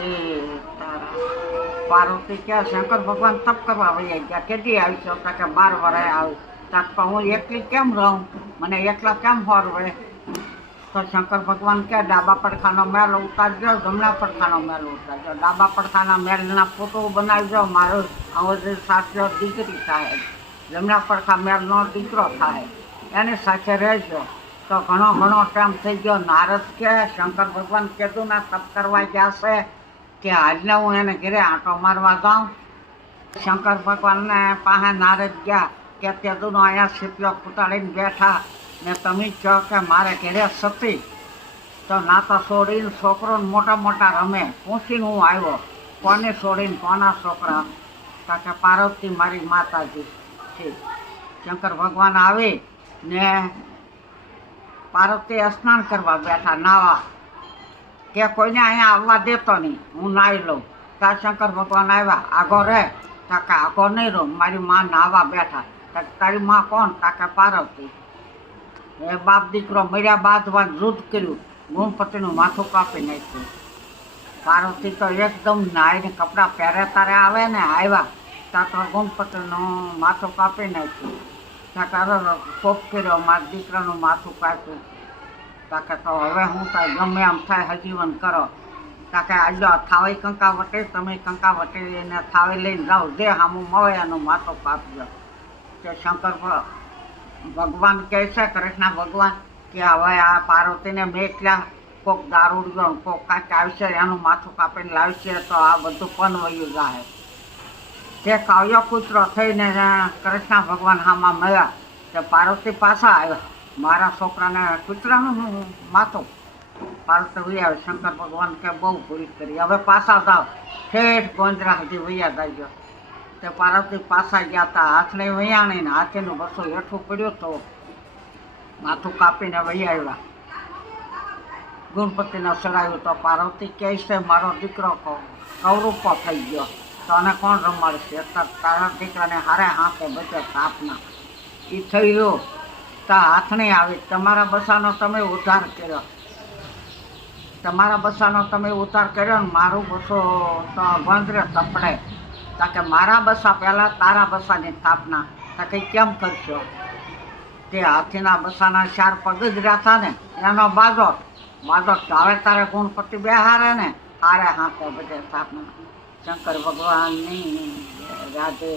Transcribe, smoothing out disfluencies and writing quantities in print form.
સીતારામ. પાર્વતી કે શંકર ભગવાન તપ કરવા વહી ગયા. કેટલી આવી છો? કે 12 વર્ષે આવી. તો હું એકલી કેમ રહું? મને એકલા કેમ હોરવે? તો શંકર ભગવાન કે ડાબા પડખાનો મેલ ઉતારજો, જમણા પડખાનો મેલ ઉતારજો. ડાબા પડખાના મેલના ફોટો બનાવજો, મારો અવધી સાચો દીકરી થાય. જમણા પડખા મેલનો દીકરો થાય, એની સાથે રહેજો. તો ઘણો ટાઈમ થઈ ગયો. નારદ કે શંકર ભગવાન કેદુના તપ કરવા ગયા છે કે આજને હું એને ઘરે આંટો મારવા જાઉં. શંકર ભગવાનને પાસે નારદ ગયા કે કેદુનો અહીંયા સીપીઓ કૂટાડીને બેઠા ને તમે કહો કે મારે ઘરે સતી. તો નાતા છોડીને છોકરો મોટા રમે. પૂછીને હું આવ્યો, કોને છોડીને કોના છોકરા? કે પાર્વતી મારી માતાજી છે. શંકર ભગવાન આવી ને પાર્વતી સ્નાન કરવા બેઠા, નાવા. કે કોઈને અહીંયા આવવા દેતો નહીં, હું નાહી લઉં. ત્યાં શંકર ભગવાન આવ્યા, આગો રહે. કે આગો નહીં રહું, મારી માં નાહવા બેઠા. તારી માં કોણ? કે પાર્વતી. એ બાપ દીકરો મર્યા બાદ યુદ્ધ કર્યું, ગુણપતિનું માથું કાપી નાખ્યું. પાર્વતી તો એકદમ નાહીને કપડાં પહેરે તારે આવે ને આવ્યા ત્યાં તો ગુણપતિનું માથું કાપી નાખ્યું. ત્યાં કોપ કર્યો, મારા દીકરાનું માથું કાપ્યું. તાકે તો હવે હું કાંઈ ગમે એમ થાય હજીવન કરો. તાકે આજો થાળી કંકાવટી, તમે કંકાવટી એને થાળી લઈને જાઓ, જે સામું મળે એનું માથું કાપજો. તે શંકર ભગવાન કહે છે, કૃષ્ણ ભગવાન કે હવે આ પાર્વતીને મેકલ્યા, કોક દારૂડિયો કોક કાંઈક આવશે એનું માથું કાપીને લાવશે તો આ બધું પણ વયું જાય. તે કાવ્ય પુત્ર થઈને કૃષ્ણ ભગવાન હામાં મળ્યા. તે પાર્વતી પાછા આવ્યા, મારા છોકરાને કૂતરાનું માથું. પાર્વતી વહી આવે. શંકર ભગવાન કે બહુ ભૂલ કરી, હવે પાછા જાઓ. ઠેઠ ગોંદરા સુધી વૈયા જજો. તે પાર્વતી પાછા ગયા હતા, હાથને વૈયાણીને હાથીનું બસો હેઠું પડ્યું તો માથું કાપીને વહી આવ્યા. ગુણપતિને ચડાવ્યું તો પાર્વતી કહે છે, મારો દીકરો કૌરૂપો થઈ ગયો, તો આને કોણ રમાડશે? તારા દીકરાને હારે હાથે બચે તાપના. એ થયું તો હાથણી આવી, તમારા બસાનો તમે ઉદ્ધાર કર્યો. તમારા બસાનો તમે ઉદ્ધાર કર્યો ને મારું બસો તો બંધરે તપડે. કે મારા બસા પહેલાં તારા બસાની સ્થાપના. તો કંઈ કેમ કરશો? તે હાથીના બસાના 4 પગ જ રહ્યા ને એનો બાજો હવે તારે ગુણપતિ બેહારે ને હારે હાથે બધે સ્થાપના. શંકર ભગવાનની રાધે.